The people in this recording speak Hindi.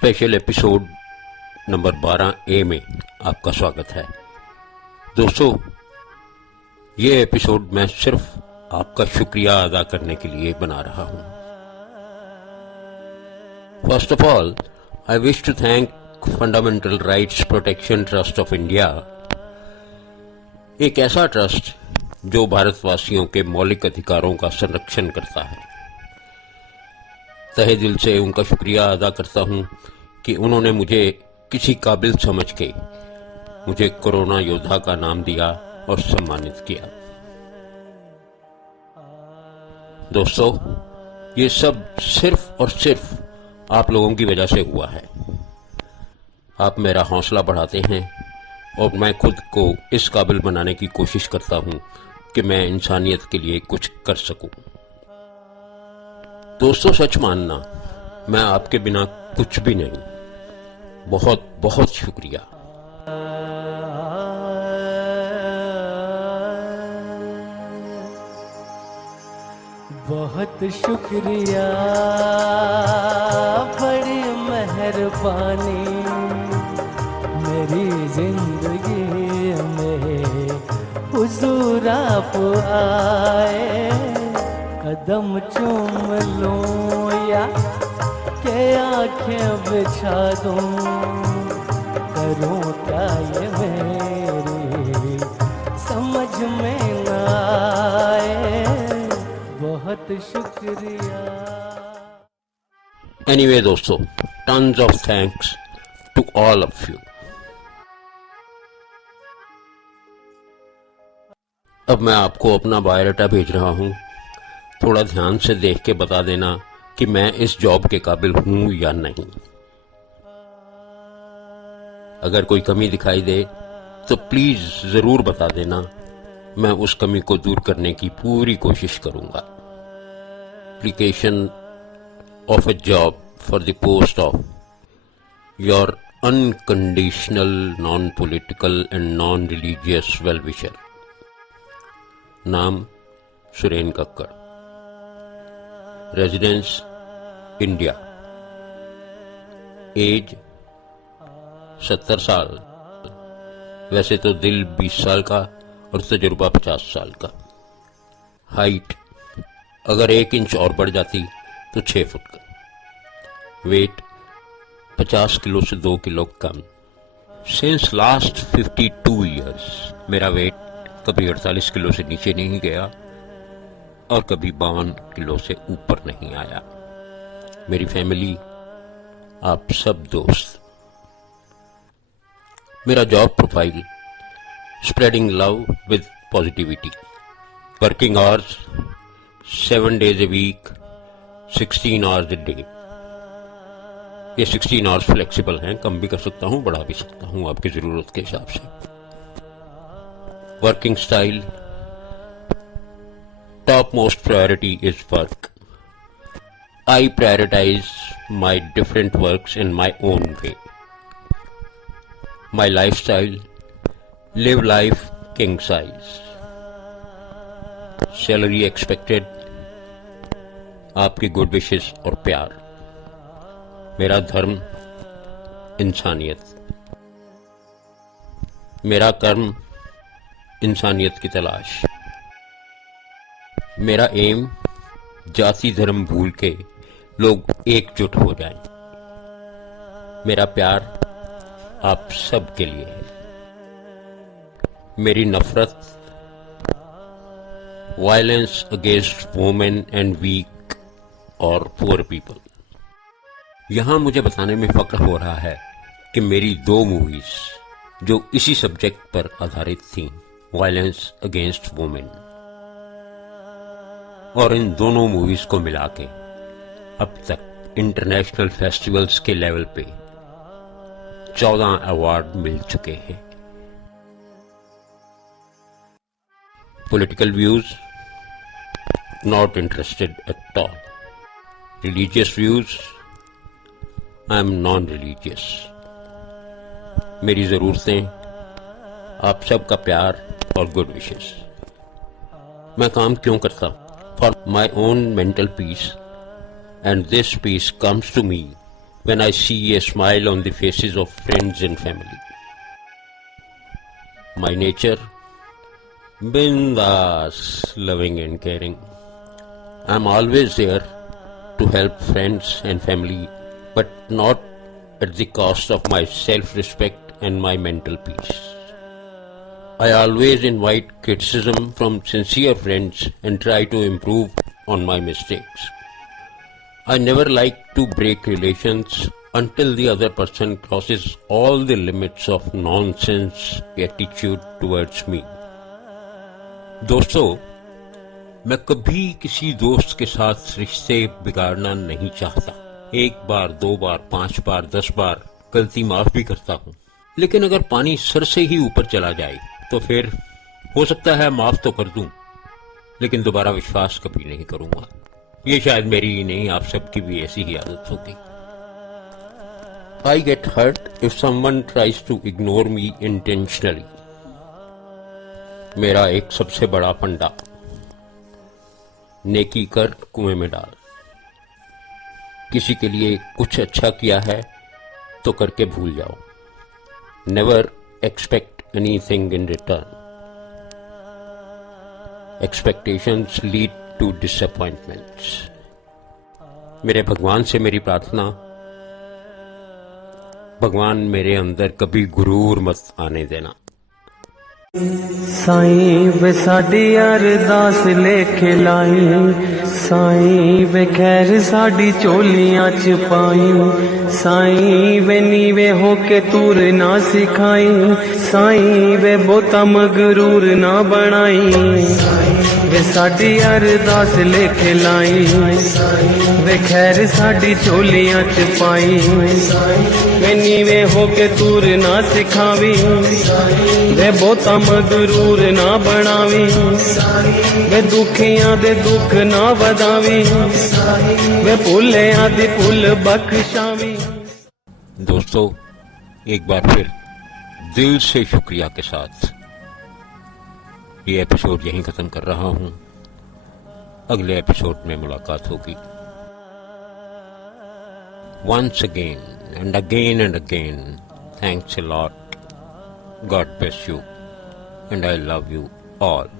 स्पेशल एपिसोड नंबर 12A में आपका स्वागत है। दोस्तों, ये एपिसोड मैं सिर्फ आपका शुक्रिया अदा करने के लिए बना रहा हूं। First of all, I wish to thank fundamental rights protection trust of India, एक ऐसा ट्रस्ट जो भारतवासियों के मौलिक अधिकारों का संरक्षण करता है। तहे दिल से उनका शुक्रिया अदा करता हूं कि उन्होंने मुझे किसी काबिल समझ के मुझे कोरोना योद्धा का नाम दिया और सम्मानित किया। दोस्तों, ये सब सिर्फ और सिर्फ आप लोगों की वजह से हुआ है। आप मेरा हौसला बढ़ाते हैं और मैं खुद को इस काबिल बनाने की कोशिश करता हूं कि मैं इंसानियत के लिए कुछ कर सकूं। दोस्तों, सच मानना, मैं आपके बिना कुछ भी नहीं। बहुत बहुत शुक्रिया। बहुत शुक्रिया, बड़ी मेहरबानी, मेरी जिंदगी में हुजूर आप आए। कदम चूम लूं या के आंखें बिछा दूं, करूं क्या ये मेरी समझ में ना आए। बहुत शुक्रिया। एनीवे दोस्तों, tons of thanks to all of you. अब मैं आपको अपना बायोडाटा भेज रहा हूं। थोड़ा ध्यान से देख के बता देना कि मैं इस जॉब के काबिल हूं या नहीं। अगर कोई कमी दिखाई दे तो प्लीज जरूर बता देना। मैं उस कमी को दूर करने की पूरी कोशिश करूंगा। Application of a job for the post of your unconditional non political and non religious well wisher. नाम Suren Kakkar. Residence India. Age 70 साल। वैसे तो दिल 20 साल का और तजुर्बा 50 साल का। हाइट अगर 1 इंच और बढ़ जाती तो 6 फुट का। वेट 50 किलो से 2 किलो कम। सिंस लास्ट 52 ईयर्स मेरा वेट कभी 48 किलो से नीचे नहीं गया और कभी 52 किलो से ऊपर नहीं आया। मेरी फैमिली, आप सब दोस्त। मेरा job profile, spreading love with positivity. Working hours 7 days a week, 16 hours a day। ये 16 आवर्स फ्लेक्सिबल हैं, कम भी कर सकता हूं, बढ़ा भी सकता हूं आपकी जरूरत के हिसाब से। Working style, topmost priority is work. I prioritize my different works in my own way. My lifestyle, live life king size. Salary expected, आपकी गुड विशेस और प्यार। मेरा धर्म, इंसानियत। मेरा कर्म, इंसानियत की तलाश। मेरा एम, जाति धर्म भूल के लोग एकजुट हो जाएं। मेरा प्यार आप सब के लिए है। मेरी नफरत, violence against women and weak और पुअर पीपल। यहां मुझे बताने में फक्र हो रहा है कि मेरी 2 मूवीज जो इसी सब्जेक्ट पर आधारित थीं, वायलेंस अगेंस्ट वुमेन, और इन दोनों मूवीज को मिला के अब तक इंटरनेशनल फेस्टिवल्स के लेवल पे 14 अवार्ड मिल चुके हैं। Political views, not interested at all. Religious views, I am non religious. मेरी जरूरतें, आप सबका प्यार और गुड विशेस। मैं काम क्यों करता हूं? For my own mental peace, and this peace comes to me when I see a smile on the faces of friends and family. My nature, bindas, loving and caring. I'm always there to help friends and family, but not at the cost of my self-respect and my mental peace. I always invite criticism from sincere friends and try to improve on my mistakes. I never like to break relations until the other person crosses all the limits of nonsense attitude towards me. दोस्तों, मैं कभी किसी दोस्त के साथ रिश्ते बिगाड़ना नहीं चाहता. 1 बार, 2 बार, 5 बार, 10 बार गलती माफ भी करता हूँ. लेकिन अगर पानी सर से ही ऊपर चला जाए तो फिर हो सकता है माफ तो कर दूं, लेकिन दोबारा विश्वास कभी नहीं करूंगा. ये शायद मेरी ही नहीं, आप सबकी भी ऐसी ही आदत होगी. I get hurt if someone tries to ignore me intentionally. मेरा एक सबसे बड़ा फंडा, नेकी कर कुएं में डाल. किसी के लिए कुछ अच्छा किया है तो करके भूल जाओ. Never expect anything in return. Expectations lead to disappointments. मेरे भगवान से मेरी प्रार्थना, भगवान मेरे अंदर कभी गुरूर मत आने देना. साईं वे साडी अरदास लेके लाई, साईं वे खैर साडी चोलियां च पाई, साईं वे नीवे होके तूर ना सिखाई, साईं वे बोता मगरूर ना बनाई. वे साडी अरदास लेके लाई, वे खैर साडी चोलियां च पाई, वे नीवे होके तूर ना सिखावी, वे बोता मगरूर ना बनावी, वे दुखियां दे दुख ना वधावी, वे भुलियां दी भुल बख्शावी. दोस्तों, एक बार फिर दिल से शुक्रिया के साथ ये एपिसोड यहीं खत्म कर रहा हूं. अगले एपिसोड में मुलाकात होगी. Once again and again and again, thanks a lot. God bless you and I love you all.